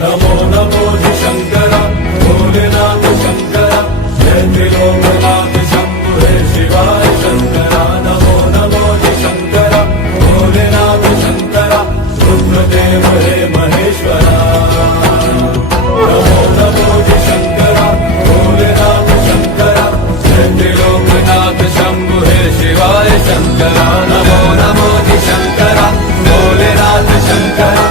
नमो नमो जी शंकरा भोलेनाथ शंकरा जय त्रिलोकनाथ शंभु हे शिवाय शंकरा नमो नमो जी शंकरा भोलेनाथ शंकरा रुद्रदेव हे महेश्वरा नमो नमो जी शंकरा भोलेनाथ शंकरा जय त्रिलोकनाथ शंभु हे शिवाय शंकरा नमो नमो जी शंकरा भोलेनाथ शंकरा